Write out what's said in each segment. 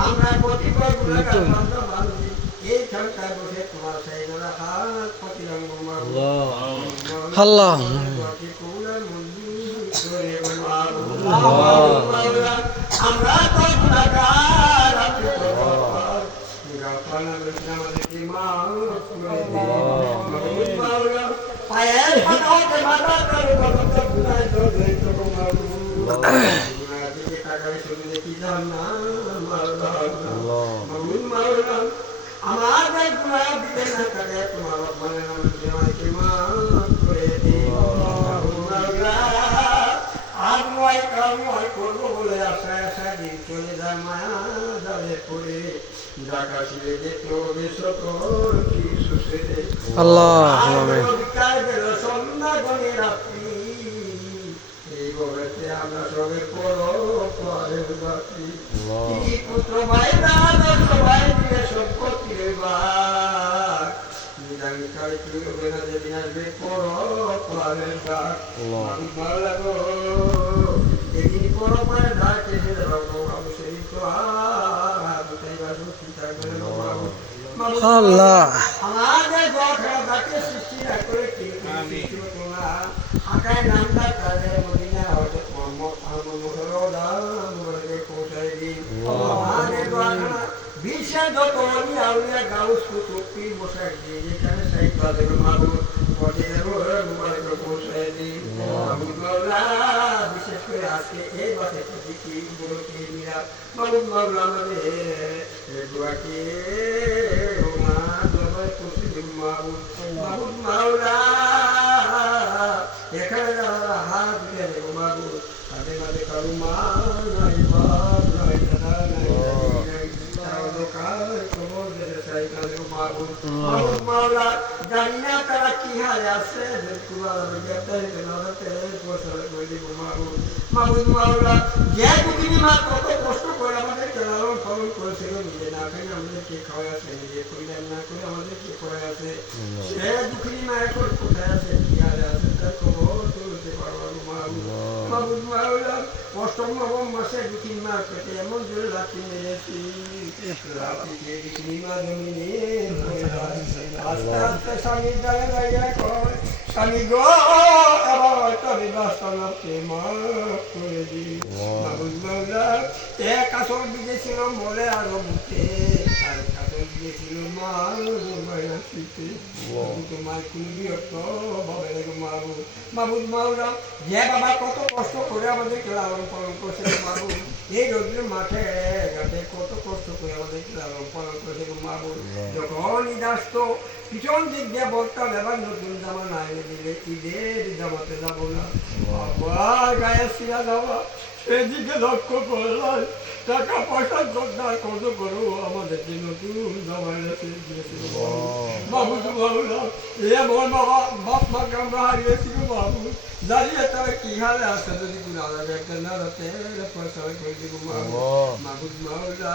আমরা কতিপয় গুণাগার বান্দা বান্দি এই সরকার বসে তোমার সাইদরা হাত প্রতিরঙ্গ আল্লাহ আমরা তো গুণাগার পায়ের মাথা আমার তোমার আর নয় কারণ নয় করবো বলে আশায় আশায় দিন চলে যায় মায়া যাবে পড়ে ঢাকা ছিঁড়ে দেখলো বেসর কি সুসে আল্লাহ সন্ধ্যা গণে রাত্রি এই বলেতে আমরা সবে পড়ো পরের বাতি পুত্র ভাই দাদা সবাই মিলে সম্পত্তি এবার নিদানি কালে কি হবে না যেদিন আসবে পড়ো পরের ডাক ভালো লাগো যেদিন পড়ো পরের ডাক এসে যাবো বাবু সেই তো আর দুটাই বাবু কি থাকবে আল্লাহ আমাদের ঘটনা যাকে সৃষ্টি না করে আকায় নামটা তাদের মদিনা হয়তো পৌঁছায় দিন আমাদের ঘটনা বিশ্বের যত অলি আউলিয়া গাউস কুতুব পীর মশাই দিয়ে যেখানে সাইড তাদের মাদুর পৌঁছায় দিন বিশেষ করে আজকে এই বাসে প্রতীকী বুড়োকে মিরা মাবুদ মাওলা আমাদের দোয়াকে মাবুদ মাওলা এখানে যারা হাত উঠে দেবো মাবুদ তাদের মাঝে কারো মা নাই বাপ নাই দাদা নাই মাবুদ মাওলা জানি না তারা কি হারে আছে মাবুদ মাওলা যে দুঃখিনী মা কত কষ্ট করে আমাদের লালন পালন করেছিল নিজে না খাই আমাদেরকে খাওয়াই আছে নিজে পরিবার না করে আমাদেরকে পড়াই আছে সে দুঃখিনী মা এখন কোথায় আছে কি হারে আছে তার খবর তুলতে পারবো মাবুদ মাওলা অষ্টম নবম মাসে দুঃখিনী মা পেটে এমন জোরে লাঠি মেরেছি লাঠিকে দুঃখিনী মা জমিনে আস্তে আস্তে স্বামীর দ্বারে দাঁড়িয়ে কয় স্বামী গো আবার হয়তো আমি বাস্তবকে মাফ করে দিই মাবুদ মাওলা এক আসর বিজেছিল মরে আরো বুকে আর আসর বিজেছিল মার মায়ের শীতে তোমার কোন বিরক্ত ভাবে মাবুদ মাবুদ মাওলা যে বাবা কত কষ্ট করে আমাদেরকে লালন পালন করছে মাবুদ এই রোদ্রের মাঠে ঘাটে কত কষ্ট করে আমাদেরকে লালন পালন করছে মাবুদ যখন ঈদ আসতো পিছন দিক দিয়ে বলতাম এবার নতুন জামা না এনে দিলে ঈদের জামাতে যাবো না আবার গায়ে শিরা যাওয়া সেদিকে লক্ষ্য করলাম টাকা পয়সা যোগদান কত করো আমাদেরকে নতুন জামা দিয়েছিল মাবুদ মাওলা এমন বাবা বাপ মাকে আমরা হারিয়েছিল মাবুদ দাঁড়িয়ে তারা কি হালে আসে যদি একটা না রাতে পয়সা করে দিব মাবুদ মাওলা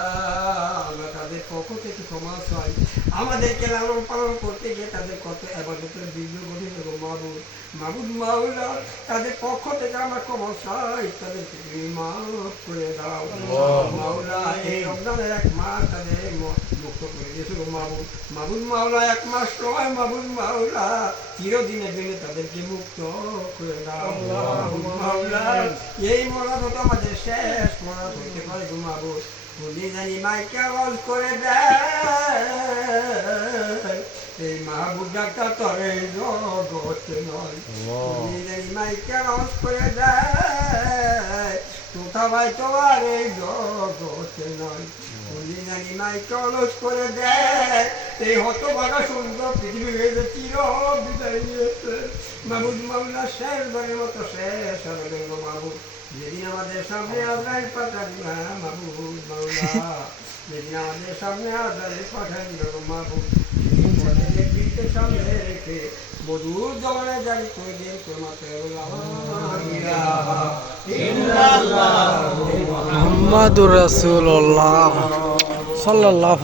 আমরা তাদের পক্ষ থেকে ক্ষমা চাই আমাদেরকে লালন পালন করতে গিয়ে তাদের কত আবাদতের বিঘ্ন ঘটে দেবো মাবুদ মাবুদ মাওলা তাদের পক্ষ থেকে আমরা ক্ষমা চাই তাদেরকে তুমি মাফ করে দাও মাওলা এই রমজানের এক মাস তাদের মুক্ত করে দিয়েছিল মাবুদ মাবুদ মাওলা এক মাস নয় মাবুদ মাওলা চিরদিনের জন্য তাদেরকে মুক্ত করে দাও মাওলা এই মরাদ তো আমাদের শেষ মরাদ হইতে পারে গো মাবুদ বলি জানি মাইকে আওয়াজ করে দেয় এই মাহবুব ডাক্তার তরে জগতে নয় বলি জানি মাইকে আওয়াজ করে দেয় তোতা ভাই তোমার এই জগতে নয় বলি জানি মাইকে অলস করে দেয় এই হতভাগা সুন্দর পৃথিবী হয়েছে চির বিদায় নিয়েছে মাহবুব মাওলা শেষ বারের মতো শেষ হবে মাহবুব যেদিন আমাদের সামনে আজরাইল পাঠাবি না মাহবুব মাওলা যেদিন আমাদের সামনে আজরাইল পাঠাবি না মাহবুব সেদিন সামনে রেখে মধুর জমানায় জারি করে দিয়ে তোমাকে মুহাম্মাদুর রাসূলুল্লাহ সাল্লাল্লাহু